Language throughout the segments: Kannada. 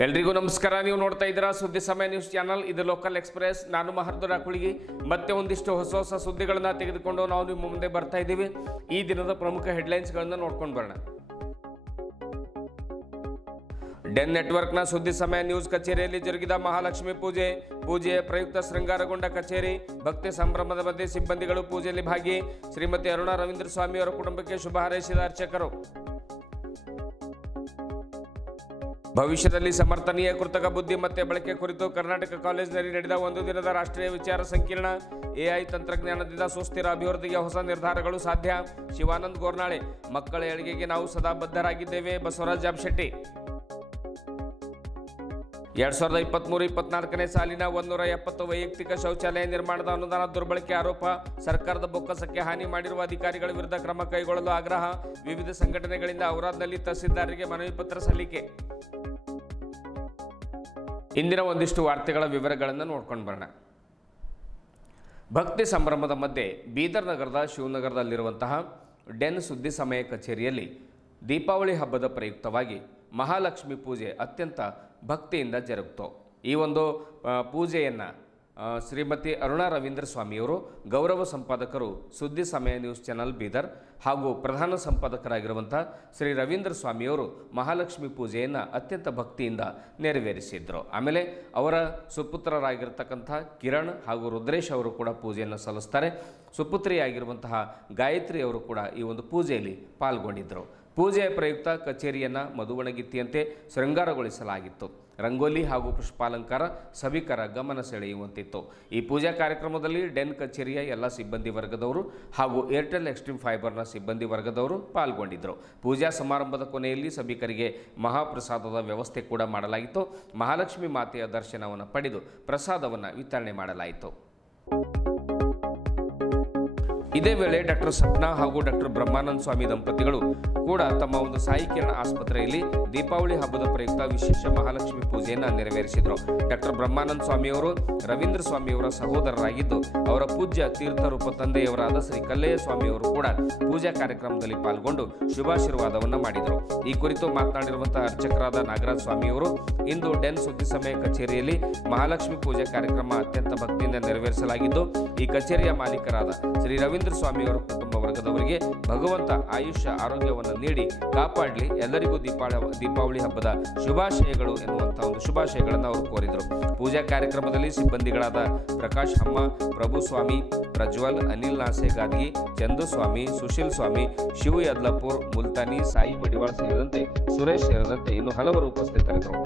ಎಲ್ರಿಗೂ ನಮಸ್ಕಾರ. ನೀವು ನೋಡ್ತಾ ಇದ್ದೀರಾ ಸುದ್ದಿ ಸಮಯ ನ್ಯೂಸ್ ಚಾನಲ್. ಇದು ಲೋಕಲ್ ಎಕ್ಸ್ಪ್ರೆಸ್. ನಾನು ಮಹರ್ದೂರ್ ಕುಳಿಗಿ. ಮತ್ತೆ ಒಂದಿಷ್ಟು ಹೊಸ ಹೊಸ ಸುದ್ದಿಗಳನ್ನ ತೆಗೆದುಕೊಂಡು ನಾವು ನಿಮ್ಮ ಮುಂದೆ ಬರ್ತಾ ಇದ್ದೀವಿ. ಈ ದಿನದ ಪ್ರಮುಖ ಹೆಡ್ಲೈನ್ಸ್ಗಳನ್ನ ನೋಡ್ಕೊಂಡು ಬರೋಣ. ಡೆನ್ ನೆಟ್ವರ್ಕ್ನ ಸುದ್ದಿ ಸಮಯ ನ್ಯೂಸ್ ಕಚೇರಿಯಲ್ಲಿ ಜರುಗಿದ ಮಹಾಲಕ್ಷ್ಮಿ ಪೂಜೆಯ ಪ್ರಯುಕ್ತ ಶೃಂಗಾರಗೊಂಡ ಕಚೇರಿ. ಭಕ್ತಿ ಸಂಭ್ರಮದ ಮಧ್ಯೆ ಸಿಬ್ಬಂದಿಗಳು ಪೂಜೆಯಲ್ಲಿ ಭಾಗಿ. ಶ್ರೀಮತಿ ಅರುಣಾ ರವೀಂದ್ರ ಸ್ವಾಮಿ ಅವರ ಕುಟುಂಬಕ್ಕೆ ಶುಭ ಹಾರೈಸಿದ ಅರ್ಚಕರು. ಭವಿಷ್ಯದಲ್ಲಿ ಸಮರ್ಥನೀಯ ಕೃತಕ ಬುದ್ಧಿಮತ್ತೆ ಬಳಕೆ ಕುರಿತು ಕರ್ನಾಟಕ ಕಾಲೇಜಿನಲ್ಲಿ ನಡೆದ ಒಂದು ದಿನದ ರಾಷ್ಟ್ರೀಯ ವಿಚಾರ ಸಂಕಿರಣ. ಎಐ ತಂತ್ರಜ್ಞಾನದಿಂದ ಸುಸ್ಥಿರ ಅಭಿವೃದ್ಧಿಗೆ ಹೊಸ ನಿರ್ಧಾರಗಳು ಸಾಧ್ಯ. ಶಿವಾನಂದ ಗೋರ್ನಾಳೆ. ಮಕ್ಕಳ ಏಳಿಗೆಗೆ ನಾವು ಸದಾ ಬದ್ಧರಾಗಿದ್ದೇವೆ. ಬಸವರಾಜ್ ಜಾಬಶೆಟ್ಟಿ. 2023-24ನೇ ಸಾಲಿನ 170 ವೈಯಕ್ತಿಕ ಶೌಚಾಲಯ ನಿರ್ಮಾಣದ ಅನುದಾನ ದುರ್ಬಳಕೆ ಆರೋಪ. ಸರ್ಕಾರದ ಬೊಕ್ಕಸಕ್ಕೆ ಹಾನಿ ಮಾಡಿರುವ ಅಧಿಕಾರಿಗಳ ವಿರುದ್ಧ ಕ್ರಮ ಕೈಗೊಳ್ಳಲು ಆಗ್ರಹ. ವಿವಿಧ ಸಂಘಟನೆಗಳಿಂದ ಔರಾದ್ನಲ್ಲಿ ತಹಸೀಲ್ದಾರರಿಗೆ ಮನವಿ ಪತ್ರ ಸಲ್ಲಿಕೆ. ಇಂದಿನ ಒಂದಿಷ್ಟು ವಾರ್ತೆಗಳ ವಿವರಗಳನ್ನು ನೋಡ್ಕೊಂಡು ಬರೋಣ. ಭಕ್ತಿ ಸಂಭ್ರಮದ ಮಧ್ಯೆ ಬೀದರ್ ನಗರದ ಶಿವನಗರದಲ್ಲಿರುವಂತಹ ಡೆನ್ ಸುದ್ದಿ ಸಮಯ ಕಚೇರಿಯಲ್ಲಿ ದೀಪಾವಳಿ ಹಬ್ಬದ ಪ್ರಯುಕ್ತವಾಗಿ ಮಹಾಲಕ್ಷ್ಮಿ ಪೂಜೆ ಅತ್ಯಂತ ಭಕ್ತಿಯಿಂದ ಜರುಗಿತು. ಈ ಒಂದು ಪೂಜೆಯನ್ನು ಶ್ರೀಮತಿ ಅರುಣಾ ರವೀಂದ್ರ ಸ್ವಾಮಿಯವರು, ಗೌರವ ಸಂಪಾದಕರು ಸುದ್ದಿ ಸಮಯ ನ್ಯೂಸ್ ಚಾನಲ್ ಬೀದರ್ ಹಾಗೂ ಪ್ರಧಾನ ಸಂಪಾದಕರಾಗಿರುವಂಥ ಶ್ರೀ ರವೀಂದ್ರ ಸ್ವಾಮಿಯವರು ಮಹಾಲಕ್ಷ್ಮಿ ಪೂಜೆಯನ್ನು ಅತ್ಯಂತ ಭಕ್ತಿಯಿಂದ ನೆರವೇರಿಸಿದರು. ಆಮೇಲೆ ಅವರ ಸುಪುತ್ರರಾಗಿರ್ತಕ್ಕಂಥ ಕಿರಣ್ ಹಾಗೂ ರುದ್ರೇಶ್ ಅವರು ಕೂಡ ಪೂಜೆಯನ್ನು ಸಲ್ಲಿಸ್ತಾರೆ. ಸುಪುತ್ರಿಯಾಗಿರುವಂತಹ ಗಾಯತ್ರಿ ಅವರು ಕೂಡ ಈ ಒಂದು ಪೂಜೆಯಲ್ಲಿ ಪಾಲ್ಗೊಂಡಿದ್ದರು. ಪೂಜೆಯ ಪ್ರಯುಕ್ತ ಕಚೇರಿಯನ್ನು ಮಧುವಣಗಿತ್ತಿಯಂತೆ ಶೃಂಗಾರಗೊಳಿಸಲಾಗಿತ್ತು. ರಂಗೋಲಿ ಹಾಗೂ ಪುಷ್ಪಾಲಂಕಾರ ಸಭಿಕರ ಗಮನ ಸೆಳೆಯುವಂತಿತ್ತು. ಈ ಪೂಜಾ ಕಾರ್ಯಕ್ರಮದಲ್ಲಿ ಡೆನ್ ಕಚೇರಿಯ ಎಲ್ಲ ಸಿಬ್ಬಂದಿ ವರ್ಗದವರು ಹಾಗೂ ಏರ್ಟೆಲ್ ಎಕ್ಸ್ಟ್ರೀಮ್ ಫೈಬರ್ನ ಸಿಬ್ಬಂದಿ ವರ್ಗದವರು ಪಾಲ್ಗೊಂಡಿದ್ದರು. ಪೂಜಾ ಸಮಾರಂಭದ ಕೊನೆಯಲ್ಲಿ ಸಭಿಕರಿಗೆ ಮಹಾಪ್ರಸಾದದ ವ್ಯವಸ್ಥೆ ಕೂಡ ಮಾಡಲಾಗಿತ್ತು. ಮಹಾಲಕ್ಷ್ಮಿ ಮಾತೆಯ ದರ್ಶನವನ್ನು ಪಡೆದು ಪ್ರಸಾದವನ್ನು ವಿತರಣೆ ಮಾಡಲಾಯಿತು. ಇದೇ ವೇಳೆ ಡಾಕ್ಟರ್ ಸಪ್ನಾ ಹಾಗೂ ಡಾಕ್ಟರ್ ಬ್ರಹ್ಮಾನಂದ ಸ್ವಾಮಿ ದಂಪತಿಗಳು ಕೂಡ ತಮ್ಮ ಒಂದು ಸಾಯಿ ಕಿರಣ ಆಸ್ಪತ್ರೆಯಲ್ಲಿ ದೀಪಾವಳಿ ಹಬ್ಬದ ಪ್ರಯುಕ್ತ ವಿಶೇಷ ಮಹಾಲಕ್ಷ್ಮಿ ಪೂಜೆಯನ್ನು ನೆರವೇರಿಸಿದರು. ಡಾಕ್ಟರ್ ಬ್ರಹ್ಮಾನಂದ ಸ್ವಾಮಿಯವರು ರವೀಂದ್ರ ಸ್ವಾಮಿಯವರ ಸಹೋದರರಾಗಿದ್ದು, ಅವರ ಪೂಜ್ಯ ತೀರ್ಥರೂಪ ತಂದೆಯವರಾದ ಶ್ರೀ ಕಲ್ಲಯ್ಯ ಸ್ವಾಮಿಯವರು ಕೂಡ ಪೂಜಾ ಕಾರ್ಯಕ್ರಮದಲ್ಲಿ ಪಾಲ್ಗೊಂಡು ಶುಭಾಶೀರ್ವಾದವನ್ನು ಮಾಡಿದರು. ಈ ಕುರಿತು ಮಾತನಾಡಿರುವಂತಹ ಅರ್ಚಕರಾದ ನಾಗರಾಜ್ ಸ್ವಾಮಿಯವರು, ಇಂದು ಡೆನ್ ಸುದ್ದಿ ಸಮಯ ಕಚೇರಿಯಲ್ಲಿ ಮಹಾಲಕ್ಷ್ಮಿ ಪೂಜೆ ಕಾರ್ಯಕ್ರಮ ಅತ್ಯಂತ ಭಕ್ತಿಯಿಂದ ನೆರವೇರಿಸಲಾಗಿದ್ದು, ಈ ಕಚೇರಿಯ ಮಾಲೀಕರಾದ ಶ್ರೀ ರವೀಂದ್ರ ಸ್ವಾಮಿಯವರ ಕುಟುಂಬ ವರ್ಗದವರಿಗೆ ಭಗವಂತ ಆಯುಷ್ಯ ಆರೋಗ್ಯವನ್ನು ನೀಡಿ ಕಾಪಾಡಲಿ, ಎಲ್ಲರಿಗೂ ದೀಪಾವಳಿ ಹಬ್ಬದ ಶುಭಾಶಯಗಳು ಎನ್ನುವಂತಹ ಒಂದು ಶುಭಾಶಯಗಳನ್ನು ಅವರು ಕೋರಿದರು. ಪೂಜಾ ಕಾರ್ಯಕ್ರಮದಲ್ಲಿ ಸಿಬ್ಬಂದಿಗಳಾದ ಪ್ರಕಾಶ್ ಹಮ್ಮ, ಪ್ರಭು ಸ್ವಾಮಿ, ಪ್ರಜ್ವಲ್, ಅನಿಲ್ ನಾಸೆ ಗಾದ್ಗಿ, ಚಂದು ಸ್ವಾಮಿ, ಸುಶೀಲ್ ಸ್ವಾಮಿ, ಶಿವ ಯದ್ಲಾಪುರ್, ಮುಲ್ತಾನಿ, ಸಾಯಿ ಬಡಿವಾಳ್ ಸೇರಿದಂತೆ ಸುರೇಶ್ ಸೇರಿದಂತೆ ಇನ್ನು ಹಲವರು ಉಪಸ್ಥಿತರಿದ್ದರು.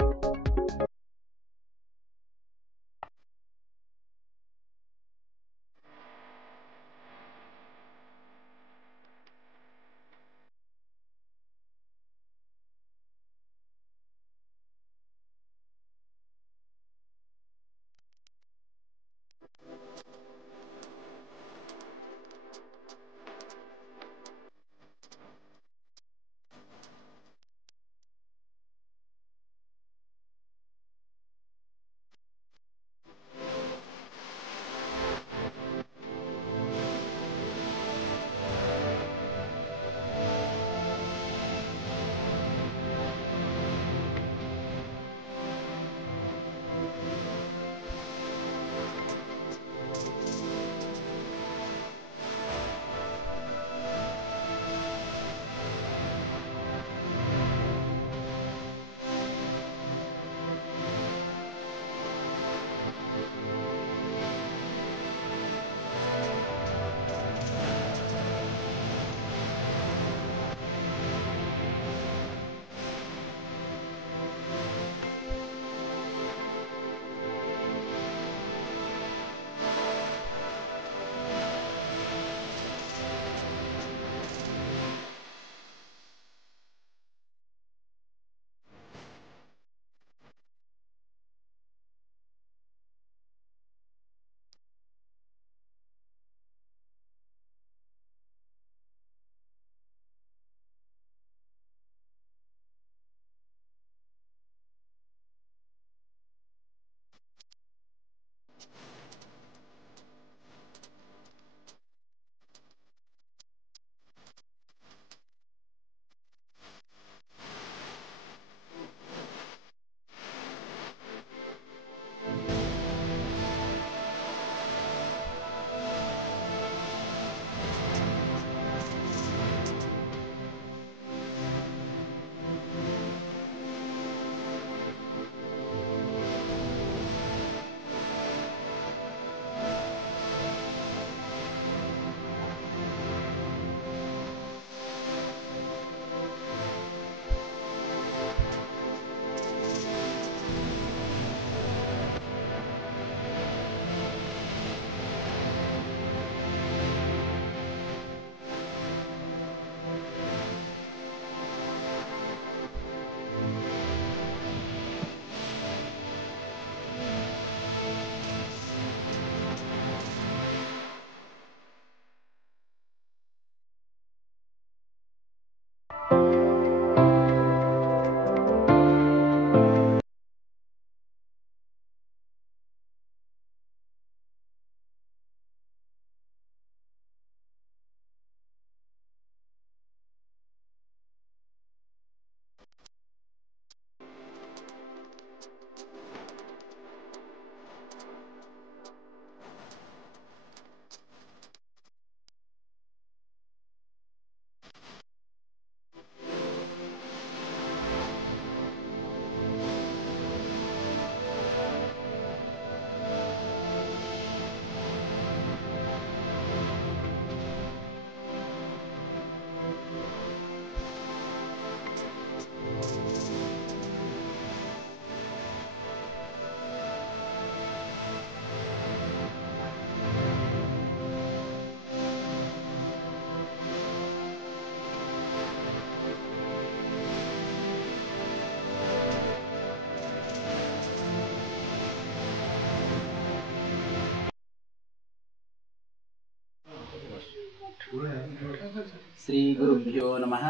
ಶ್ರೀ ಗುರುಭ್ಯೋ ನಮಃ.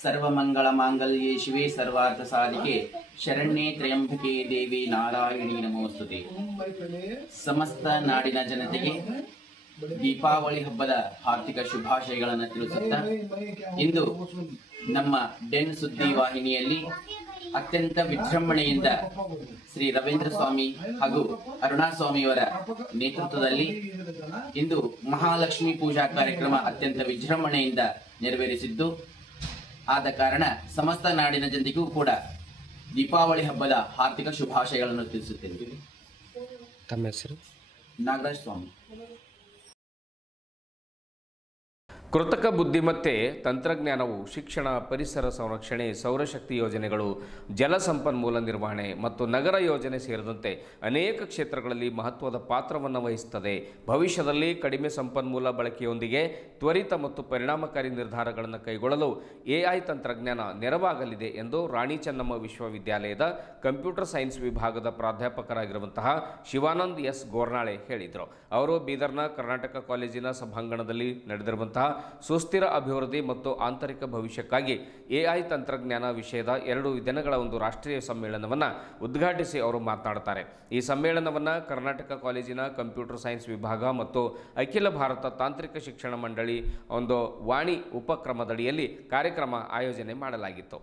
ಸರ್ವಮಂಗಳ ಮಾಂಗಲ್ಯೆ ಶಿವೆ ಸರ್ವಾರ್ಥ ಸಾಧಿಕೆ ಶರಣ್ಯೆ ತ್ರ್ಯಂಬಕೆ ದೇವಿ ನಾರಾಯಣಿ ನಮೋಸ್ತುತೆ. ಸಮಸ್ತ ನಾಡಿನ ಜನತೆಗೆ ದೀಪಾವಳಿ ಹಬ್ಬದ ಹಾರ್ದಿಕ ಶುಭಾಶಯಗಳನ್ನು ತಿಳಿಸುತ್ತಾ, ಇಂದು ನಮ್ಮ ಡೆನ್ ಸುದ್ದಿ ವಾಹಿನಿಯಲ್ಲಿ ಅತ್ಯಂತ ವಿಜೃಂಭಣೆಯಿಂದ ಶ್ರೀ ರವೀಂದ್ರ ಸ್ವಾಮಿ ಹಾಗೂ ಅರುಣಾ ಸ್ವಾಮಿಯವರ ನೇತೃತ್ವದಲ್ಲಿ ಇಂದು ಮಹಾಲಕ್ಷ್ಮಿ ಪೂಜಾ ಕಾರ್ಯಕ್ರಮ ಅತ್ಯಂತ ವಿಜೃಂಭಣೆಯಿಂದ ನೆರವೇರಿಸಿದ್ದು, ಆದ ಕಾರಣ ಸಮಸ್ತ ನಾಡಿನ ಜನತೆಗೂ ಕೂಡ ದೀಪಾವಳಿ ಹಬ್ಬದ ಹಾರ್ದಿಕ ಶುಭಾಶಯಗಳನ್ನು ತಿಳಿಸುತ್ತೇನೆ. ತಮ್ಮ ಹೆಸರು? ನಾಗರಾಜ್ ಸ್ವಾಮಿ. ಕೃತಕ ಬುದ್ಧಿಮತ್ತೆ ತಂತ್ರಜ್ಞಾನವು ಶಿಕ್ಷಣ, ಪರಿಸರ ಸಂರಕ್ಷಣೆ, ಸೌರಶಕ್ತಿ ಯೋಜನೆಗಳು, ಜಲ ಸಂಪನ್ಮೂಲ ನಿರ್ವಹಣೆ ಮತ್ತು ನಗರ ಯೋಜನೆ ಸೇರಿದಂತೆ ಅನೇಕ ಕ್ಷೇತ್ರಗಳಲ್ಲಿ ಮಹತ್ವದ ಪಾತ್ರವನ್ನು ವಹಿಸುತ್ತದೆ. ಭವಿಷ್ಯದಲ್ಲಿ ಕಡಿಮೆ ಸಂಪನ್ಮೂಲ ಬಳಕೆಯೊಂದಿಗೆ ತ್ವರಿತ ಮತ್ತು ಪರಿಣಾಮಕಾರಿ ನಿರ್ಧಾರಗಳನ್ನು ಕೈಗೊಳ್ಳಲು AI ತಂತ್ರಜ್ಞಾನ ನೆರವಾಗಲಿದೆ ಎಂದು ರಾಣಿ ಚೆನ್ನಮ್ಮ ವಿಶ್ವವಿದ್ಯಾಲಯದ ಕಂಪ್ಯೂಟರ್ ಸೈನ್ಸ್ ವಿಭಾಗದ ಪ್ರಾಧ್ಯಾಪಕರಾಗಿರುವಂತಹ ಶಿವಾನಂದ್ ಎಸ್ ಗೋರ್ನಾಳೆ ಹೇಳಿದರು. ಅವರು ಬೀದರ್ನ ಕರ್ನಾಟಕ ಕಾಲೇಜಿನ ಸಭಾಂಗಣದಲ್ಲಿ ನಡೆದಿರುವಂತಹ ಸುಸ್ಥಿರ ಅಭಿವೃದ್ಧಿ ಮತ್ತು ಆಂತರಿಕ ಭವಿಷ್ಯಕ್ಕಾಗಿ AI ತಂತ್ರಜ್ಞಾನ ವಿಷಯದ 2 ದಿನಗಳ ಒಂದು ರಾಷ್ಟ್ರೀಯ ಸಮ್ಮೇಳನವನ್ನು ಉದ್ಘಾಟಿಸಿ ಅವರು ಮಾತನಾಡುತ್ತಾರೆ. ಈ ಸಮ್ಮೇಳನವನ್ನು ಕರ್ನಾಟಕ ಕಾಲೇಜಿನ ಕಂಪ್ಯೂಟರ್ ಸೈನ್ಸ್ ವಿಭಾಗ ಮತ್ತು ಅಖಿಲ ಭಾರತ ತಾಂತ್ರಿಕ ಶಿಕ್ಷಣ ಮಂಡಳಿ ಒಂದು ವಾಣಿ ಉಪಕ್ರಮದಡಿಯಲ್ಲಿ ಕಾರ್ಯಕ್ರಮ ಆಯೋಜನೆ ಮಾಡಲಾಗಿತ್ತು.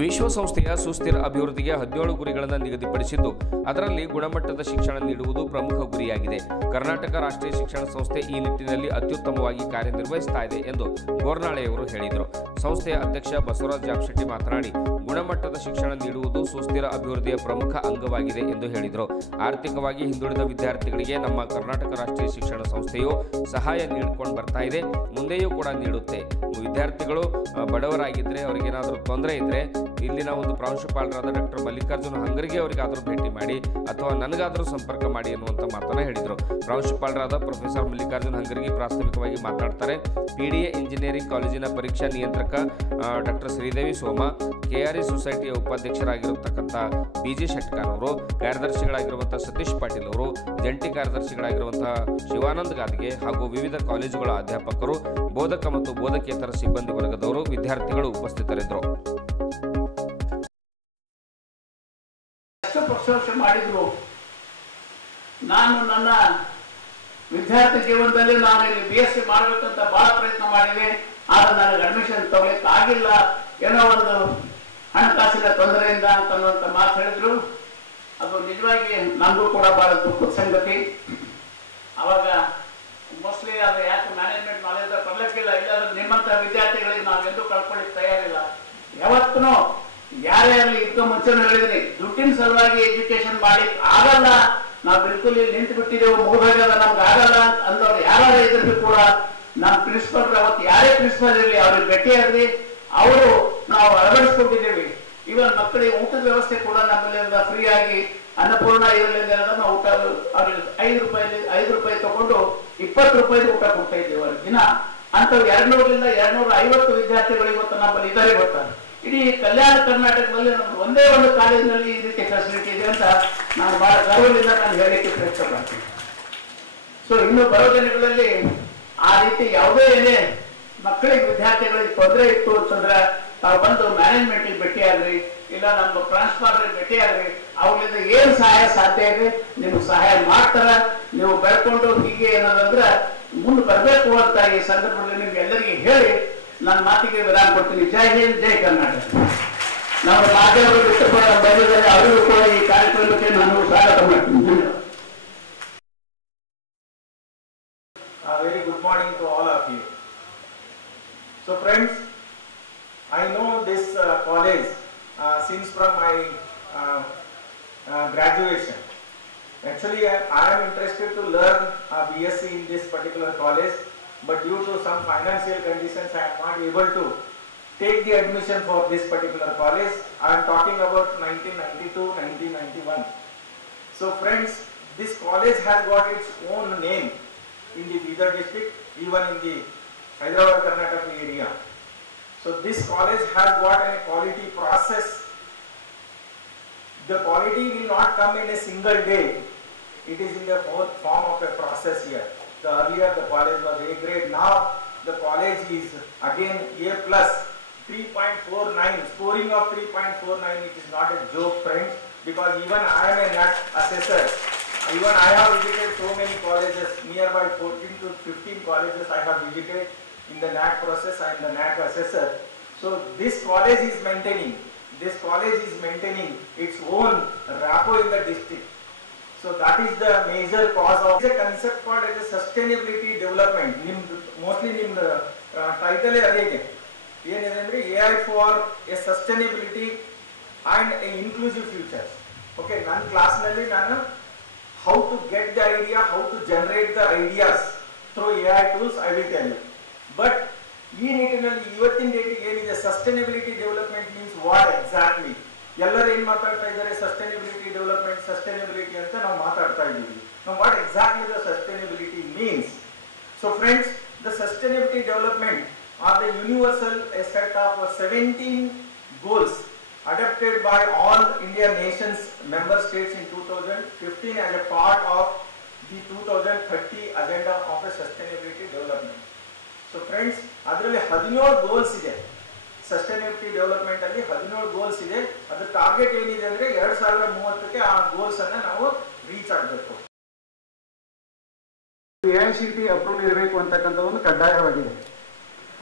ವಿಶ್ವಸಂಸ್ಥೆಯ ಸುಸ್ಥಿರ ಅಭಿವೃದ್ಧಿಗೆ 17 ಗುರಿಗಳನ್ನು ನಿಗದಿಪಡಿಸಿದ್ದು, ಅದರಲ್ಲಿ ಗುಣಮಟ್ಟದ ಶಿಕ್ಷಣ ನೀಡುವುದು ಪ್ರಮುಖ ಗುರಿಯಾಗಿದೆ. ಕರ್ನಾಟಕ ರಾಷ್ಟ್ರೀಯ ಶಿಕ್ಷಣ ಸಂಸ್ಥೆ ಈ ನಿಟ್ಟಿನಲ್ಲಿ ಅತ್ಯುತ್ತಮವಾಗಿ ಕಾರ್ಯನಿರ್ವಹಿಸ್ತಾ ಇದೆ ಎಂದು ಗೋರ್ನಾಳೆಯವರು ಹೇಳಿದರು. ಸಂಸ್ಥೆಯ ಅಧ್ಯಕ್ಷ ಬಸವರಾಜ್ ಜಾಬಶೆಟ್ಟಿ ಮಾತನಾಡಿ, ಗುಣಮಟ್ಟದ ಶಿಕ್ಷಣ ನೀಡುವುದು ಸುಸ್ಥಿರ ಅಭಿವೃದ್ಧಿಯ ಪ್ರಮುಖ ಅಂಗವಾಗಿದೆ ಎಂದು ಹೇಳಿದರು. ಆರ್ಥಿಕವಾಗಿ ಹಿಂದುಳಿದ ವಿದ್ಯಾರ್ಥಿಗಳಿಗೆ ನಮ್ಮ ಕರ್ನಾಟಕ ರಾಷ್ಟ್ರೀಯ ಶಿಕ್ಷಣ ಸಂಸ್ಥೆಯು ಸಹಾಯ ನೀಡಿಕೊಂಡು ಬರ್ತಾ ಇದೆ, ಮುಂದೆಯೂ ಕೂಡ ನೀಡುತ್ತೆ. ವಿದ್ಯಾರ್ಥಿಗಳು ಬಡವರಾಗಿದ್ದರೆ, ಅವರಿಗೇನಾದರೂ ತೊಂದರೆ ಇದ್ದರೆ ಇಲ್ಲಿನ ಒಂದು ಪ್ರಾಂಶುಪಾಲರಾದ ಡಾಕ್ಟರ್ ಮಲ್ಲಿಕಾರ್ಜುನ ಹಂಗರಿಗೆ ಅವರಿಗಾದರೂ ಭೇಟಿ ಮಾಡಿ ಅಥವಾ ನನಗಾದರೂ ಸಂಪರ್ಕ ಮಾಡಿ ಎನ್ನುವಂಥ ಮಾತನ್ನು ಹೇಳಿದರು. ಪ್ರಾಂಶುಪಾಲರಾದ ಪ್ರೊಫೆಸರ್ ಮಲ್ಲಿಕಾರ್ಜುನ ಹಂಗರಿಗೆ ಪ್ರಾಥಮಿಕವಾಗಿ ಮಾತನಾಡ್ತಾರೆ. PDA ಇಂಜಿನಿಯರಿಂಗ್ ಕಾಲೇಜಿನ ಪರೀಕ್ಷಾ ನಿಯಂತ್ರಕ ಡಾಕ್ಟರ್ ಶ್ರೀದೇವಿ ಸೋಮ, KRE ಸೊಸೈಟಿಯ ಉಪಾಧ್ಯಕ್ಷರಾಗಿರತಕ್ಕಂಥ BG ಶೆಟ್ಕಾರ್ ಅವರು, ಕಾರ್ಯದರ್ಶಿಗಳಾಗಿರುವಂಥ ಸತೀಶ್ ಪಾಟೀಲ್ ಅವರು, ಜಂಟಿ ಕಾರ್ಯದರ್ಶಿಗಳಾಗಿರುವಂಥ ಶಿವಾನಂದ್ ಗಾದ್ಗೆ ಹಾಗೂ ವಿವಿಧ ಕಾಲೇಜುಗಳ ಅಧ್ಯಾಪಕರು, ಬೋಧಕ ಮತ್ತು ಬೋಧಕೇತರ ಸಿಬ್ಬಂದಿ ವರ್ಗದವರು, ವಿದ್ಯಾರ್ಥಿಗಳು ಉಪಸ್ಥಿತರಿದ್ದರು. ಪ್ರಶಂಸೆ ಮಾಡಿದ್ರು. ನಾನು ನನ್ನ ವಿದ್ಯಾರ್ಥಿ ಜೀವನದಲ್ಲಿ ನಾನು ಇಲ್ಲಿ BSc ಮಾಡಬೇಕಂತ ಬಹಳ ಪ್ರಯತ್ನ ಮಾಡಿದೆ. ಆದ್ರೆ ನನಗೆ ಅಡ್ಮಿಷನ್ ತಗೊಳ್ಳಿಕ್ಕೆ ಆಗಿಲ್ಲ, ಏನೋ ಒಂದು ಹಣಕಾಸಿನ ತೊಂದರೆಯಿಂದ ಅನ್ನುವಂಥ ಮಾತು ಹೇಳಿದ್ರು. ಅದು ನಿಜವಾಗಿ ನಮಗೂ ಕೂಡ ಬಹಳ ದುಃಖದ ಸಂಗತಿ. ಅವಾಗ ಮೋಸ್ಟ್ಲಿ ಅದು ಯಾಕೆ ಮ್ಯಾನೇಜ್ಮೆಂಟ್ ನಾಲೆಜ್ ಕೊಡ್ಲಿಕ್ಕಿಲ್ಲ, ಇಲ್ಲಾಂದ್ರೆ ನಿಮ್ಮಂಥ ವಿದ್ಯಾರ್ಥಿಗಳಿಗೆ ನಾವೆಂದೂ ಕಳ್ಕೊಳ್ಳಿಕ್ಕೆ ತಯಾರಿಲ್ಲ. ಯಾವತ್ತೂ ಯಾರೇ ಆಗಲಿ ಇದಕ್ಕೂ ಮುಂಚೆನೂ ಹೇಳಿದ್ರಿ, ದುಡ್ಡಿನ ಸಲುವಾಗಿ ಎಜುಕೇಶನ್ ಮಾಡಿ ಆಗಲ್ಲ, ನಾವು ಬಿಲ್ಕುಲ್ ಇಲ್ಲಿ ನಿಂತು ಬಿಟ್ಟಿದ್ದೇವೆ, ಮುಗಿದೋಗ್ಯದ, ನಮ್ಗೆ ಆಗಲ್ಲ ಅಂದವ್ರು ಯಾರು ಇದ್ರೂ ಕೂಡ ನಮ್ಮ ಪ್ರಿನ್ಸಿಪಲ್ ಅವತ್ತು ಯಾರೇ ಪ್ರಿನ್ಸಿಪಲ್ ಇರಲಿ ಅವ್ರಿಗೆ ಭೇಟಿಯಾಗ್ರಿ, ಅವರು ನಾವು ಅಳವಡಿಸ್ಕೊಂಡಿದ್ದೇವೆ. ಇವನ್ ಮಕ್ಕಳಿಗೆ ಊಟದ ವ್ಯವಸ್ಥೆ ಕೂಡ ನಮ್ಮಲ್ಲಿಂದ ಫ್ರೀ ಆಗಿ ಅನ್ನಪೂರ್ಣ ಇದರಿಂದ ನಾವು ಊಟ ಅವ್ರಿಗೆ 5 ರೂಪಾಯಿ ತಗೊಂಡು 20 ರೂಪಾಯಿ ಊಟ ಕೊಡ್ತಾ ಇದ್ದೇವೆ ಅವ್ರಿಗೆ ದಿನ. ಅಂತವ್ 200ರಿಂದ 250 ವಿದ್ಯಾರ್ಥಿಗಳು ಇವತ್ತು ನಮ್ಮಲ್ಲಿ ಇದ್ದಾರೆ. ಗೊತ್ತಾರೆ, ಇಡೀ ಕಲ್ಯಾಣ ಕರ್ನಾಟಕದಲ್ಲಿ ನಮ್ದು ಒಂದೇ ಒಂದು ಕಾಲೇಜಿನಲ್ಲಿ ಈ ರೀತಿ ಫೆಸಿಲಿಟಿ ಇದೆ ಅಂತ ನಾನು ಬಹಳ ಗರ್ವದಿಂದ ನಾನು ಹೇಳಲಿಕ್ಕೆ ಪ್ರಯತ್ನ ಮಾಡ್ತೀನಿ. ಸೊ ಇನ್ನು ಬರೋ ದಿನಗಳಲ್ಲಿ ಆ ರೀತಿ ಯಾವುದೇ ಏನೇ ಮಕ್ಕಳಿಗೆ ವಿದ್ಯಾರ್ಥಿಗಳಿಗೆ ತೊಂದರೆ ಇತ್ತು ಅಂತಂದ್ರೆ ತಾವು ಬಂದು ಮ್ಯಾನೇಜ್ಮೆಂಟ್ಗೆ ಭೇಟಿಯಾಗ್ರಿ, ಇಲ್ಲ ನಮ್ಮ ಟ್ರಾನ್ಸ್ಫಾರ್ಗೆ ಭೇಟಿಯಾಗ್ರಿ, ಅವ್ರಿಂದ ಏನ್ ಸಹಾಯ ಸಾಧ್ಯ ಇದೆ ನಿಮ್ಗೆ ಸಹಾಯ ಮಾಡ್ತಾರ. ನೀವು ಬೆಳ್ಕೊಂಡು ಹೀಗೆ ಏನದಂದ್ರೆ ಮುಂದೆ ಬರಬೇಕು ಅಂತ ಈ ಸಂದರ್ಭದಲ್ಲಿ ನಿಮ್ಗೆ ಎಲ್ಲರಿಗೆ ಹೇಳಿ ನನ್ನ ಮಾತಿಗೆ ವಿರಾಮ ಕೊಡ್ತೀನಿ. ಜೈ ಹಿಂದ್, ಜೈ ಕರ್ನಾಟಕ. ನಮ್ಮ ಮಾಧ್ಯಮಗಳು ಬಿಟ್ಟು ಬಂದಿದ್ದಾರೆ, ಅವರಿಗೂ ಕೂಡ ಈ ಕಾರ್ಯಕ್ರಮಕ್ಕೆ ನಾನು ಸ್ವಾಗತ ಮಾಡ್ತೀನಿ. Very good morning to all of you. So friends, I know this college since from my graduation. Actually, I am interested to learn BSc in this particular college, but due to some financial conditions I am not able to take the admission for this particular college. I am talking about 1992-1991. So friends, this college has got its own name in the Bidar district, even in the Hyderabad Karnataka area. So this college has got a quality process. The quality will not come in a single day. It is in the whole form of a process here. Earlier the college was A grade, now the college is again A plus. 3.49, scoring of 3.49, it is not a joke, friends, because even I am a NAC assessor. Even I have visited so many colleges, nearby 14 to 15 colleges I have visited in the NAC process. I am the NAC assessor. So this college is maintaining its own rapport in the district. So that is the major cause of the concept called as a sustainability development. Mostly the title is AI for a sustainability and a inclusive future. Okay, nan class nalli nanu how to get the idea, how to generate the ideas through AI tools I will tell you. But ಈ ನಿಟ್ಟಿನಲ್ಲಿ ಇವತ್ತಿನ ಡೇಟಿಗೆ ಏನಿದೆ sustainability development means what exactly ಎಲ್ಲರೂ ಏನು ಮಾತಾಡ್ತಾ ಇದ್ದಾರೆ ಸಸ್ಟೈನಬಿಲಿಟಿ ಅಂತ ನಾವು ಮಾತಾಡ್ತಾ ಇದ್ದೀವಿ. ನಾವು what exactly the sustainability means. So friends, the sustainability development are the universal a set of 17 goals adopted by all Indian nations member states in 2015 as a part of the 2030 agenda of a sustainability development. So friends, ಅದರಲ್ಲಿ 17 goals ಇದೆ. ಸಸ್ಟೈನಬಿಲಿಟಿ ಡೆವಲಪ್ಮೆಂಟ್ ಅಲ್ಲಿ 17 goals ಇದೆ. ಅದರ ಟಾರ್ಗೆಟ್ ಏನಿದೆ ಅಂದ್ರೆ 2030ಕ್ಕೆ ಆ ಗೋಲ್ಸ್ ಅನ್ನು ನಾವು ರೀಚ್ ಆಗಬೇಕು. AICTE ಅಪ್ರೂವ್ ಇರಬೇಕು ಅಂತಕ್ಕಂಥ ಒಂದು ಕಡ್ಡಾಯವಾಗಿದೆ.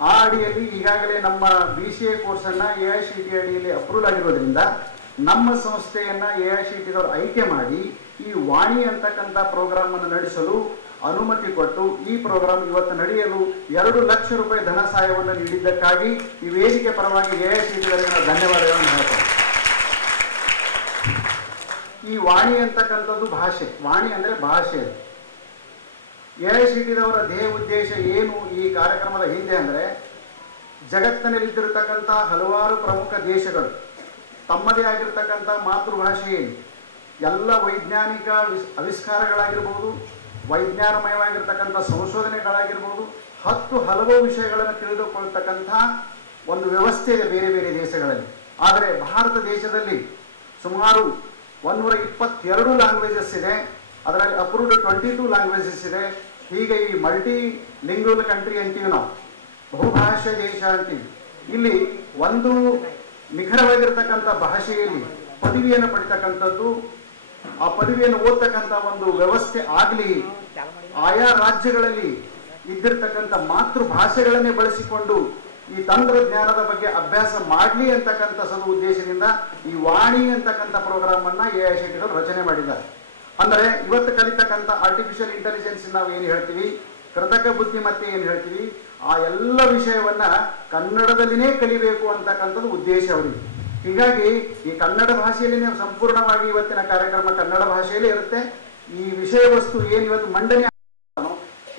ಆ ಅಡಿಯಲ್ಲಿ ಈಗಾಗಲೇ ನಮ್ಮ BCA ಕೋರ್ಸನ್ನು AICTE ಅಡಿಯಲ್ಲಿ ಅಪ್ರೂವ್ ಆಗಿರೋದ್ರಿಂದ ನಮ್ಮ ಸಂಸ್ಥೆಯನ್ನು AICTE ಅವರು ಆಯ್ಕೆ ಮಾಡಿ ಈ ವಾಣಿ ಅಂತಕ್ಕಂಥ ಪ್ರೋಗ್ರಾಮನ್ನು ನಡೆಸಲು ಅನುಮತಿ ಕೊಟ್ಟು ಈ ಪ್ರೋಗ್ರಾಮ್ ಇವತ್ತು ನಡೆಯಲು 2 ಲಕ್ಷ ರೂಪಾಯಿ ಧನ ಸಹಾಯವನ್ನು ನೀಡಿದ್ದಕ್ಕಾಗಿ ಈ ವೇದಿಕೆ ಪರವಾಗಿ AICTE ಅವರಿಗೆ ನಾನು ಧನ್ಯವಾದಗಳನ್ನು ಹೇಳ್ತೇನೆ. ಈ ವಾಣಿ ಅಂತಕ್ಕಂಥದ್ದು ಭಾಷೆ, ವಾಣಿ ಅಂದರೆ ಭಾಷೆ. AICTE ಅವರ ಧ್ಯೇಯ ಉದ್ದೇಶ ಏನು ಈ ಕಾರ್ಯಕ್ರಮದ ಹಿಂದೆ ಅಂದರೆ, ಜಗತ್ತಿನಲ್ಲಿದ್ದಿರತಕ್ಕಂಥ ಹಲವಾರು ಪ್ರಮುಖ ದೇಶಗಳು ತಮ್ಮದೇ ಆಗಿರ್ತಕ್ಕಂಥ ಮಾತೃಭಾಷೆಯಲ್ಲಿ ಎಲ್ಲ ವೈಜ್ಞಾನಿಕ ಆವಿಷ್ಕಾರಗಳಾಗಿರ್ಬೋದು, ವೈಜ್ಞಾನಮಯವಾಗಿರ್ತಕ್ಕಂಥ ಸಂಶೋಧನೆಗಳಾಗಿರ್ಬೋದು, ಹಲವು ವಿಷಯಗಳನ್ನು ತಿಳಿದುಕೊಳ್ತಕ್ಕಂಥ ಒಂದು ವ್ಯವಸ್ಥೆ ಇದೆ ಬೇರೆ ಬೇರೆ ದೇಶಗಳಲ್ಲಿ. ಆದರೆ ಭಾರತ ದೇಶದಲ್ಲಿ ಸುಮಾರು 122 ಲ್ಯಾಂಗ್ವೇಜಸ್ ಇದೆ. ಅದರಲ್ಲಿ ಅಪ್ರೂವ್ಡ್ 22 ಲ್ಯಾಂಗ್ವೇಜಸ್ ಇದೆ. ಹೀಗೆ ಈ ಮಲ್ಟಿ ಲಿಂಗ್ವಲ್ ಕಂಟ್ರಿ ಅಂತೀವಿ ನಾವು, ಬಹುಭಾಷಾ ದೇಶ ಅಂತೀವಿ. ಇಲ್ಲಿ ಒಂದು ನಿಖರವಾಗಿರ್ತಕ್ಕಂಥ ಭಾಷೆಯಲ್ಲಿ ಪದವಿಯನ್ನು ಪಡಿತಕ್ಕಂಥದ್ದು, ಆ ಪದವಿಯನ್ನು ಓದ್ತಕ್ಕಂಥ ಒಂದು ವ್ಯವಸ್ಥೆ ಆಗಲಿ, ಆಯಾ ರಾಜ್ಯಗಳಲ್ಲಿ ಇದ್ದಿರ್ತಕ್ಕಂಥ ಮಾತೃಭಾಷೆಗಳನ್ನೇ ಬಳಸಿಕೊಂಡು ಈ ತಂತ್ರಜ್ಞಾನದ ಬಗ್ಗೆ ಅಭ್ಯಾಸ ಮಾಡಲಿ ಅಂತಕ್ಕಂಥ ಸದು ಉದ್ದೇಶದಿಂದ ಈ ವಾಣಿ ಅಂತಕ್ಕಂಥ ಪ್ರೋಗ್ರಾಮ್ ಅನ್ನ AICTE ಅವರು ರಚನೆ ಮಾಡಿದ್ದಾರೆ. ಅಂದರೆ ಇವತ್ತು ಕಲಿತಕ್ಕಂಥ ಆರ್ಟಿಫಿಷಿಯಲ್ ಇಂಟೆಲಿಜೆನ್ಸ್ ನಾವು ಏನು ಹೇಳ್ತೀವಿ, ಕೃತಕ ಬುದ್ಧಿಮತ್ತೆ ಏನು ಹೇಳ್ತೀವಿ, ಆ ಎಲ್ಲ ವಿಷಯವನ್ನ ಕನ್ನಡದಲ್ಲಿನೇ ಕಲಿಬೇಕು ಅಂತಕ್ಕಂಥದ್ದು ಉದ್ದೇಶ ಅವರಿಗೆ. ಹೀಗಾಗಿ ಈ ಕನ್ನಡ ಭಾಷೆಯಲ್ಲಿ ಸಂಪೂರ್ಣವಾಗಿ ಇವತ್ತಿನ ಕಾರ್ಯಕ್ರಮ ಕನ್ನಡ ಭಾಷೆಯಲ್ಲೇ ಇರುತ್ತೆ. ಈ ವಿಷಯ ವಸ್ತು ಏನು ಇವತ್ತು ಮಂಡನೆ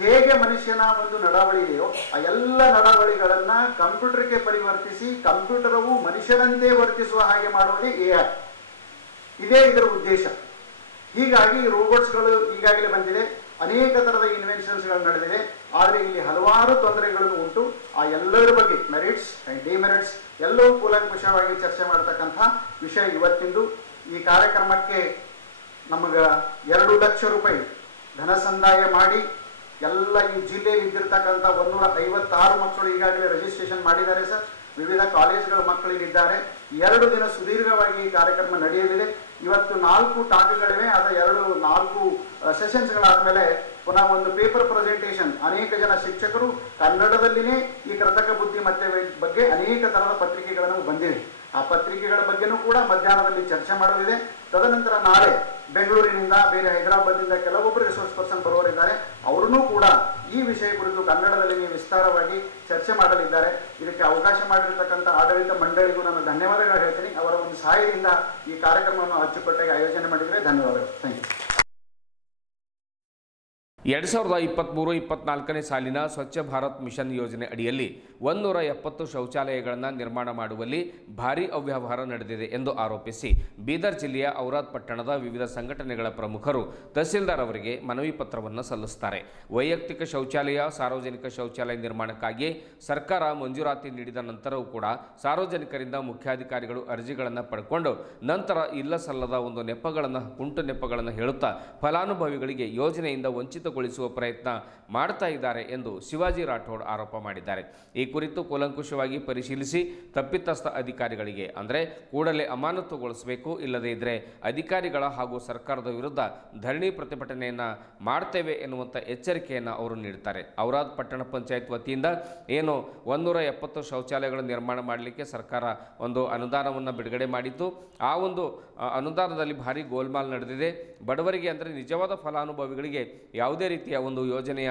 ಹೇಗೆ ಮನುಷ್ಯನ ಒಂದು ನಡಾವಳಿ ಇದೆಯೋ ಆ ಎಲ್ಲ ನಡಾವಳಿಗಳನ್ನ ಕಂಪ್ಯೂಟರ್ಗೆ ಪರಿವರ್ತಿಸಿ ಕಂಪ್ಯೂಟರವು ಮನುಷ್ಯನಂತೆ ವರ್ತಿಸುವ ಹಾಗೆ ಮಾಡುವುದೇ AI. ಇದೇ ಇದರ ಉದ್ದೇಶ. ಹೀಗಾಗಿ ರೋಬೋಟ್ಸ್ಗಳು ಈಗಾಗಲೇ ಬಂದಿದೆ, ಅನೇಕ ಥರದ ಇನ್ವೆನ್ಷನ್ಸ್ಗಳು ನಡೆದಿದೆ. ಆದರೆ ಇಲ್ಲಿ ಹಲವಾರು ತೊಂದರೆಗಳನ್ನು ಉಂಟು. ಆ ಎಲ್ಲರ ಬಗ್ಗೆ ಮೆರಿಟ್ಸ್ ಆ್ಯಂಡ್ ಡಿಮೆರಿಟ್ಸ್ ಎಲ್ಲವೂ ಕೂಲಂಕುಷವಾಗಿ ಚರ್ಚೆ ಮಾಡತಕ್ಕಂಥ ವಿಷಯ ಇವತ್ತಿಂದು. ಈ ಕಾರ್ಯಕ್ರಮಕ್ಕೆ ನಮಗೆ 2 ಲಕ್ಷ ರೂಪಾಯಿ ಧನ ಸಂದಾಯ ಮಾಡಿ ಎಲ್ಲ ಈ ಜಿಲ್ಲೆಯಲ್ಲಿ ಇದ್ದಿರ್ತಕ್ಕಂಥ 156 ಮಕ್ಕಳು ಈಗಾಗಲೇ ರಿಜಿಸ್ಟ್ರೇಷನ್ ಮಾಡಿದ್ದಾರೆ ಸರ್. ವಿವಿಧ ಕಾಲೇಜುಗಳ ಮಕ್ಕಳಿದ್ದಾರೆ. 2 ದಿನ ಸುದೀರ್ಘವಾಗಿ ಈ ಕಾರ್ಯಕ್ರಮ ನಡೆಯಲಿದೆ. ಇವತ್ತು 4 ಟಾಕ್ಗಳಿವೆ. ಅದ 4 ಸೆಷನ್ಸ್ಗಳಾದ್ಮೇಲೆ ಪುನಃ ಒಂದು ಪೇಪರ್ ಪ್ರೆಸೆಂಟೇಷನ್. ಅನೇಕ ಜನ ಶಿಕ್ಷಕರು ಕನ್ನಡದಲ್ಲಿನೇ ಈ ಕೃತಕ ಬುದ್ಧಿಮತ್ತೆ ಬಗ್ಗೆ ಅನೇಕ ಥರದ ಪತ್ರಿಕೆಗಳನ್ನು ಬಂದಿವೆ. ಆ ಪತ್ರಿಕೆಗಳ ಬಗ್ಗೆನೂ ಕೂಡ ಮಧ್ಯಾಹ್ನದಲ್ಲಿ ಚರ್ಚೆ ಮಾಡೋದಿದೆ. ತದನಂತರ ನಾಳೆ ಬೆಂಗಳೂರಿನಿಂದ, ಬೇರೆ ಹೈದರಾಬಾದ್ನಿಂದ ಕೆಲವೊಬ್ಬರು ರಿಸೋರ್ಸ್ ಪರ್ಸನ್ ಬರುವವರಿದ್ದಾರೆ. ಅವರೂ ಕೂಡ ಈ ವಿಷಯ ಕುರಿತು ಕನ್ನಡದಲ್ಲಿ ವಿಸ್ತಾರವಾಗಿ ಚರ್ಚೆ ಮಾಡಲಿದ್ದಾರೆ. ಇದಕ್ಕೆ ಅವಕಾಶ ಮಾಡಿರ್ತಕ್ಕಂಥ ಆಡಳಿತ ಮಂಡಳಿಗೂ ನಾನು ಧನ್ಯವಾದಗಳು ಹೇಳ್ತೀನಿ. ಅವರ ಒಂದು ಸಹಾಯದಿಂದ ಈ ಕಾರ್ಯಕ್ರಮವನ್ನು ಅಚ್ಚುಕಟ್ಟಾಗಿ ಆಯೋಜನೆ ಮಾಡಿದರೆ ಧನ್ಯವಾದಗಳು. Thank you. 2023-24ನೇ ಸಾಲಿನ ಸ್ವಚ್ಛ ಭಾರತ್ ಮಿಷನ್ ಯೋಜನೆ ಅಡಿಯಲ್ಲಿ 170 ಶೌಚಾಲಯಗಳನ್ನು ನಿರ್ಮಾಣ ಮಾಡುವಲ್ಲಿ ಭಾರೀ ಅವ್ಯವಹಾರ ನಡೆದಿದೆ ಎಂದು ಆರೋಪಿಸಿ ಬೀದರ್ ಜಿಲ್ಲೆಯ ಔರಾದ್ ಪಟ್ಟಣದ ವಿವಿಧ ಸಂಘಟನೆಗಳ ಪ್ರಮುಖರು ತಹಸೀಲ್ದಾರ್ ಅವರಿಗೆ ಮನವಿ ಪತ್ರವನ್ನು ಸಲ್ಲಿಸುತ್ತಾರೆ. ವೈಯಕ್ತಿಕ ಶೌಚಾಲಯ, ಸಾರ್ವಜನಿಕ ಶೌಚಾಲಯ ನಿರ್ಮಾಣಕ್ಕಾಗಿ ಸರ್ಕಾರ ಮಂಜೂರಾತಿ ನೀಡಿದ ನಂತರವೂ ಕೂಡ ಸಾರ್ವಜನಿಕರಿಂದ ಮುಖ್ಯಾಧಿಕಾರಿಗಳು ಅರ್ಜಿಗಳನ್ನು ಪಡ್ಕೊಂಡು ನಂತರ ಇಲ್ಲ ಸಲ್ಲದ ಒಂದು ಕುಂಟು ನೆಪಗಳನ್ನು ಹೇಳುತ್ತಾ ಫಲಾನುಭವಿಗಳಿಗೆ ಯೋಜನೆಯಿಂದ ವಂಚಿತ ಕಲುಷಿತಗೊಳಿಸುವ ಪ್ರಯತ್ನ ಮಾಡ್ತಾ ಇದ್ದಾರೆ ಎಂದು ಶಿವಾಜಿ ರಾಠೋಡ್ ಆರೋಪ ಮಾಡಿದ್ದಾರೆ. ಈ ಕುರಿತು ಕೂಲಂಕುಷವಾಗಿ ಪರಿಶೀಲಿಸಿ ತಪ್ಪಿತಸ್ಥ ಅಧಿಕಾರಿಗಳಿಗೆ ಅಂದರೆ ಕೂಡಲೇ ಅಮಾನತುಗೊಳಿಸಬೇಕು, ಇಲ್ಲದೇ ಇದ್ದರೆ ಅಧಿಕಾರಿಗಳ ಹಾಗೂ ಸರ್ಕಾರದ ವಿರುದ್ಧ ಧರಣಿ ಪ್ರತಿಭಟನೆಯನ್ನು ಮಾಡ್ತೇವೆ ಎನ್ನುವಂಥ ಎಚ್ಚರಿಕೆಯನ್ನು ಅವರು ನೀಡುತ್ತಾರೆ. ಔರಾದ್ ಪಟ್ಟಣ ಪಂಚಾಯತ್ ವತಿಯಿಂದ ಏನು 170 ಶೌಚಾಲಯಗಳ ನಿರ್ಮಾಣ ಮಾಡಲಿಕ್ಕೆ ಸರ್ಕಾರ ಒಂದು ಅನುದಾನವನ್ನು ಬಿಡುಗಡೆ ಮಾಡಿತ್ತು. ಆ ಒಂದು ಅನುದಾನದಲ್ಲಿ ಭಾರಿ ಗೋಲ್ಮಾಲ್ ನಡೆದಿದೆ. ಬಡವರಿಗೆ ಅಂದರೆ ನಿಜವಾದ ಫಲಾನುಭವಿಗಳಿಗೆ ಯಾವುದೇ ರೀತಿಯ ಒಂದು ಯೋಜನೆಯ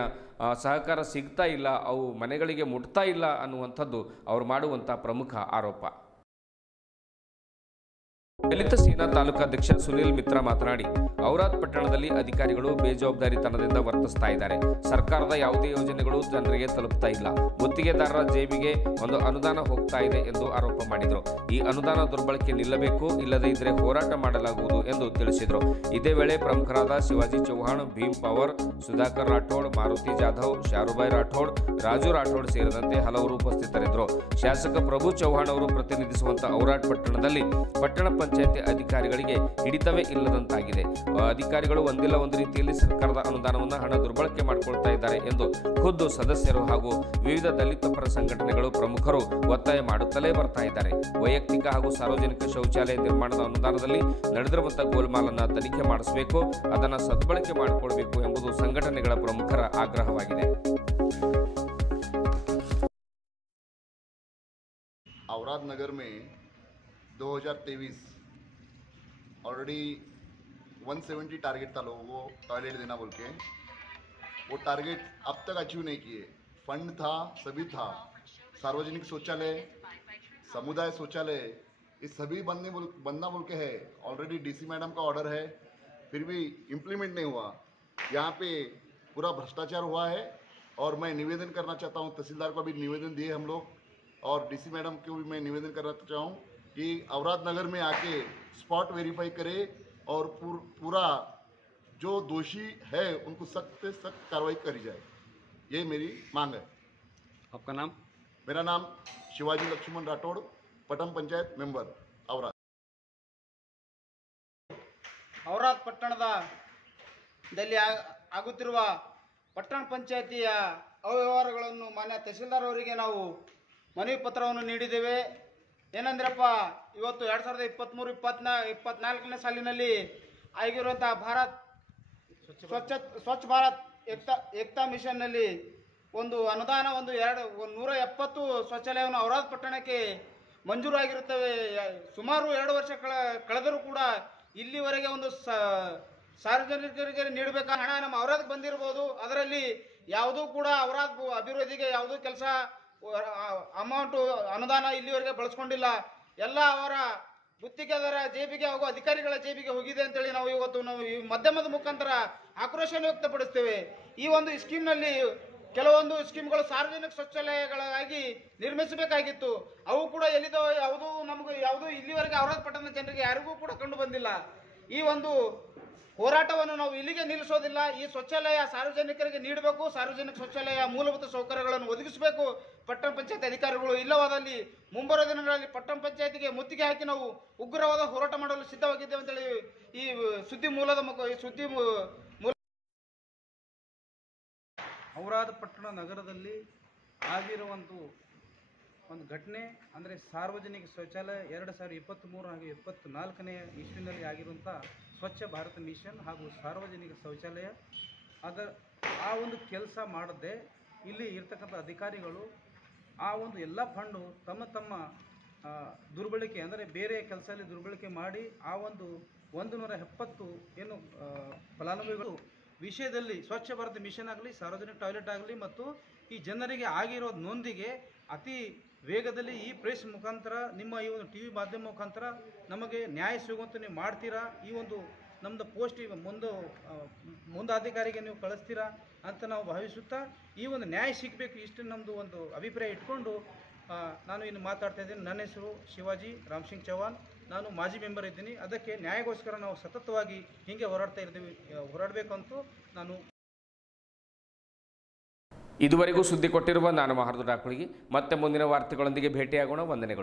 ಸಹಕಾರ ಸಿಗ್ತಾ ಇಲ್ಲ, ಅವು ಮನೆಗಳಿಗೆ ಮುಟ್ತಾ ಇಲ್ಲ ಅನ್ನುವಂಥದ್ದು ಅವರು ಮಾಡುವಂಥ ಪ್ರಮುಖ ಆರೋಪ. ದಲಿತ ಸೇನಾ ತಾಲೂಕಾಧ್ಯಕ್ಷ ಸುನಿಲ್ ಮಿತ್ರ ಮಾತನಾಡಿ, ಔರಾದ್ ಪಟ್ಟಣದಲ್ಲಿ ಅಧಿಕಾರಿಗಳು ಬೇಜವಾಬ್ದಾರಿತನದಿಂದ ವರ್ತಿಸ್ತಾ ಇದ್ದಾರೆ. ಸರ್ಕಾರದ ಯಾವುದೇ ಯೋಜನೆಗಳು ಜನರಿಗೆ ತಲುಪ್ತಾ ಇಲ್ಲ. ಗುತ್ತಿಗೆದಾರರ ಜೇಬಿಗೆ ಒಂದು ಅನುದಾನ ಹೋಗ್ತಾ ಇದೆ ಎಂದು ಆರೋಪ ಮಾಡಿದರು. ಈ ಅನುದಾನ ದುರ್ಬಳಕೆ ನಿಲ್ಲಬೇಕು, ಇಲ್ಲದೇ ಇದ್ದರೆ ಹೋರಾಟ ಮಾಡಲಾಗುವುದು ಎಂದು ತಿಳಿಸಿದರು. ಇದೇ ವೇಳೆ ಪ್ರಮುಖರಾದ ಶಿವಾಜಿ ಚೌಹಾಣ್, ಭೀಮ್ ಪವರ್, ಸುಧಾಕರ್ ರಾಠೋಡ್, ಮಾರುತಿ ಜಾಧವ್, ಶಾರುಭಾಯ್ ರಾಠೋಡ್, ರಾಜು ರಾಠೋಡ್ ಸೇರಿದಂತೆ ಹಲವರು ಉಪಸ್ಥಿತರಿದ್ದರು. ಶಾಸಕ ಪ್ರಭು ಚೌಹಾಣ್ ಅವರು ಪ್ರತಿನಿಧಿಸುವಂತಹ ಔರಾದ್ ಪಟ್ಟಣದಲ್ಲಿ ಪಟ್ಟಣ ಪಂಚಾಯತಿ ಅಧಿಕಾರಿಗಳಿಗೆ ಹಿಡಿತವೇ ಇಲ್ಲದಂತಾಗಿದೆ. ಅಧಿಕಾರಿಗಳು ಒಂದಿಲ್ಲ ಒಂದು ರೀತಿಯಲ್ಲಿ ಸರ್ಕಾರದ ಅನುದಾನವನ್ನು ಹಣ ದುರ್ಬಳಕೆ ಮಾಡಿಕೊಳ್ತಾ ಇದ್ದಾರೆ ಎಂದು ಖುದ್ದು ಸದಸ್ಯರು ಹಾಗೂ ವಿವಿಧ ದಲಿತ ಪರ ಸಂಘಟನೆಗಳು ಪ್ರಮುಖರು ಒತ್ತಾಯ ಮಾಡುತ್ತಲೇ ಬರ್ತಾ ಇದ್ದಾರೆ. ವೈಯಕ್ತಿಕ ಹಾಗೂ ಸಾರ್ವಜನಿಕ ಶೌಚಾಲಯ ನಿರ್ಮಾಣದ ಅನುದಾನದಲ್ಲಿ ನಡೆದಿರುವಂತಹ ಗೋಲ್ಮಾಲನ್ನು ತನಿಖೆ ಮಾಡಿಸಬೇಕು, ಅದನ್ನು ಸದ್ಬಳಕೆ ಮಾಡಿಕೊಡಬೇಕು ಎಂಬುದು ಸಂಘಟನೆಗಳ ಪ್ರಮುಖರ ಆಗ್ರಹವಾಗಿದೆ. औराद नगर में 2023 ऑलरेडी 170 टारगेट था लोगों को टॉयलेट देना बोल के, वो टारगेट अब तक अचीव नहीं किए. फंड था, सभी था, सार्वजनिक शौचालय, समुदाय शौचालय, ये सभी बनना बोल के है. ऑलरेडी डीसी मैडम का ऑर्डर है, फिर भी इम्प्लीमेंट नहीं हुआ. यहाँ पे पूरा भ्रष्टाचार हुआ है. और मैं निवेदन करना चाहता हूँ, तहसीलदार को भी निवेदन दिए हम लोग, और डीसी मैडम को भी मैं निवेदन करना चाहूँ कि औराद नगर में आके स्पॉट वेरीफाई करे और पूरा जो दोषी है उनको सख्त से सख्त कार्रवाई करी जाए. ये मेरी मांग है. आपका नाम? मेरा नाम शिवाजी लक्ष्मण राठौड़, पटम पंचायत मेंबर औराद. ಔರಾದ್ ಪಟ್ಟಣದಲ್ಲಿ ಆಗುತ್ತಿರುವ ಪಟ್ಟಣ ಪಂಚಾಯತಿಯ ಅವ್ಯವಹಾರಗಳನ್ನು ಮಾನ್ಯ ತಹಸೀಲ್ದಾರ್ ಅವರಿಗೆ ನಾವು ಮನವಿ ಪತ್ರವನ್ನು ನೀಡಿದ್ದೇವೆ. ಏನಂದ್ರಪ್ಪ, ಇವತ್ತು 2023-24ನೇ ಸಾಲಿನಲ್ಲಿ ಆಗಿರುವಂತಹ ಭಾರತ್ ಸ್ವಚ್ಛ ಭಾರತ್ ಏಕ್ತಾ ಮಿಷನ್ನಲ್ಲಿ ಒಂದು ಅನುದಾನ 170 ಶೌಚಾಲಯವನ್ನು ಔರಾದ್ ಪಟ್ಟಣಕ್ಕೆ ಮಂಜೂರಾಗಿರುತ್ತವೆ. ಸುಮಾರು 2 ವರ್ಷ ಕಳೆದರೂ ಕೂಡ ಇಲ್ಲಿವರೆಗೆ ಒಂದು ಸಾರ್ವಜನಿಕರಿಗೆ ನೀಡಬೇಕಾದ ಹಣ ನಮ್ಮ ಔರಾದ್ಗೆ ಬಂದಿರಬಹುದು. ಅದರಲ್ಲಿ ಯಾವುದೂ ಕೂಡ ಔರಾದ್ ಅಭಿವೃದ್ಧಿಗೆ ಯಾವುದೂ ಕೆಲಸ ಅಮೌಂಟು ಅನುದಾನ ಇಲ್ಲಿವರೆಗೆ ಬಳಸ್ಕೊಂಡಿಲ್ಲ. ಎಲ್ಲ ಅವರ ಗುತ್ತಿಗೆದಾರ ಜೇಬಿಗೆ ಹಾಗೂ ಅಧಿಕಾರಿಗಳ ಜೇಬಿಗೆ ಹೋಗಿದೆ ಅಂತೇಳಿ ನಾವು ಇವತ್ತು ಈ ಮಾಧ್ಯಮದ ಮುಖಾಂತರ ಆಕ್ರೋಶವನ್ನು ವ್ಯಕ್ತಪಡಿಸ್ತೇವೆ. ಈ ಒಂದು ಸ್ಕೀಮ್ನಲ್ಲಿ ಕೆಲವೊಂದು ಸ್ಕೀಮ್ಗಳು ಸಾರ್ವಜನಿಕ ಶೌಚಾಲಯಗಳಾಗಿ ನಿರ್ಮಿಸಬೇಕಾಗಿತ್ತು. ಅವು ಕೂಡ ಎಲ್ಲಿದೋ ಯಾವುದೂ ಇಲ್ಲಿವರೆಗೆ ಔರಾದ್ ಪಟ್ಟಣದ ಜನರಿಗೆ ಯಾರಿಗೂ ಕೂಡ ಕಂಡು ಬಂದಿಲ್ಲ. ಈ ಒಂದು ಹೋರಾಟವನ್ನು ನಾವು ಇಲ್ಲಿಗೆ ನಿಲ್ಲಿಸೋದಿಲ್ಲ. ಈ ಶೌಚಾಲಯ ಸಾರ್ವಜನಿಕರಿಗೆ ನೀಡಬೇಕು. ಸಾರ್ವಜನಿಕ ಶೌಚಾಲಯ ಮೂಲಭೂತ ಸೌಕರ್ಯಗಳನ್ನು ಒದಗಿಸಬೇಕು ಪಟ್ಟಣ ಪಂಚಾಯತ್ ಅಧಿಕಾರಿಗಳು. ಇಲ್ಲವಾದಲ್ಲಿ ಮುಂಬರುವ ದಿನಗಳಲ್ಲಿ ಪಟ್ಟಣ ಪಂಚಾಯತಿಗೆ ಮುತ್ತಿಗೆ ಹಾಕಿ ನಾವು ಉಗ್ರವಾದ ಹೋರಾಟ ಮಾಡಲು ಸಿದ್ಧವಾಗಿದ್ದೇವೆ ಅಂತೇಳಿ ಈ ಸುದ್ದಿ ಮೂಲದ ಔರಾದ್ ಪಟ್ಟಣ ನಗರದಲ್ಲಿ ಆಗಿರುವಂಥ ಒಂದು ಘಟನೆ ಅಂದರೆ ಸಾರ್ವಜನಿಕ ಶೌಚಾಲಯ 2023 ಹಾಗೂ 24ನೇ ಇಸ್ವಿನಲ್ಲಿ ಆಗಿರುವಂಥ ಸ್ವಚ್ಛ ಭಾರತ ಮಿಷನ್ ಹಾಗೂ ಸಾರ್ವಜನಿಕ ಶೌಚಾಲಯ ಆ ಒಂದು ಕೆಲಸ ಮಾಡದೆ ಇಲ್ಲಿ ಇರ್ತಕ್ಕಂಥ ಅಧಿಕಾರಿಗಳು ಆ ಒಂದು ಎಲ್ಲ ಫಂಡು ತಮ್ಮ ದುರ್ಬಳಕೆ ಅಂದರೆ ಬೇರೆ ಕೆಲಸದಲ್ಲಿ ದುರ್ಬಳಕೆ ಮಾಡಿ ಆ ಒಂದು 170 ಏನು ಫಲಾನುಭವಿಗಳು ವಿಷಯದಲ್ಲಿ ಸ್ವಚ್ಛ ಭಾರತ ಮಿಷನ್ ಆಗಲಿ, ಸಾರ್ವಜನಿಕ ಟಾಯ್ಲೆಟ್ ಆಗಲಿ ಮತ್ತು ಈ ಜನರಿಗೆ ಆಗಿರೋ ನೊಂದಿಗೆ ಅತಿ ವೇಗದಲ್ಲಿ ಈ ಪ್ರೆಸ್ ಮುಖಾಂತರ ನಿಮ್ಮ ಈ ಒಂದು ಟಿ ವಿ ಮಾಧ್ಯಮ ಮುಖಾಂತರ ನಮಗೆ ನ್ಯಾಯ ಸಿಗುವಂತೆ ನೀವು ಮಾಡ್ತೀರಾ, ಈ ಒಂದು ನಮ್ಮದು ಪೋಸ್ಟ್ ಮುಂದಾಧಿಕಾರಿಗೆ ನೀವು ಕಳಿಸ್ತೀರಾ ಅಂತ ನಾವು ಭಾವಿಸುತ್ತಾ ಈ ಒಂದು ನ್ಯಾಯ ಸಿಗಬೇಕು, ಇಷ್ಟು ನಮ್ಮದು ಒಂದು ಅಭಿಪ್ರಾಯ ಇಟ್ಕೊಂಡು ನಾನು ಇನ್ನು ಮಾತಾಡ್ತಾ ಇದ್ದೀನಿ. ನನ್ನ ಹೆಸರು ಶಿವಾಜಿ ರಾಮಸಿಂಗ್ ಚೌಹಾಣ್, ನಾನು ಮಾಜಿ ಮೆಂಬರ್ ಇದ್ದೀನಿ. ಅದಕ್ಕೆ ನ್ಯಾಯಕ್ಕೋಸ್ಕರ ನಾವು ಸತತವಾಗಿ ಹೀಗೆ ಹೋರಾಡಬೇಕಂತೂ ನಾನು. ಇದುವರೆಗೂ ಸುದ್ದಿ ಕೊಟ್ಟಿರುವ ನಾನು ಮಹಾರ್ದು ಡಾಕುಳಿಗೆ ಮತ್ತೆ ಮುಂದಿನ ವಾರ್ತೆಗಳೊಂದಿಗೆ ಭೇಟಿಯಾಗೋಣ. ವಂದನೆಗಳು.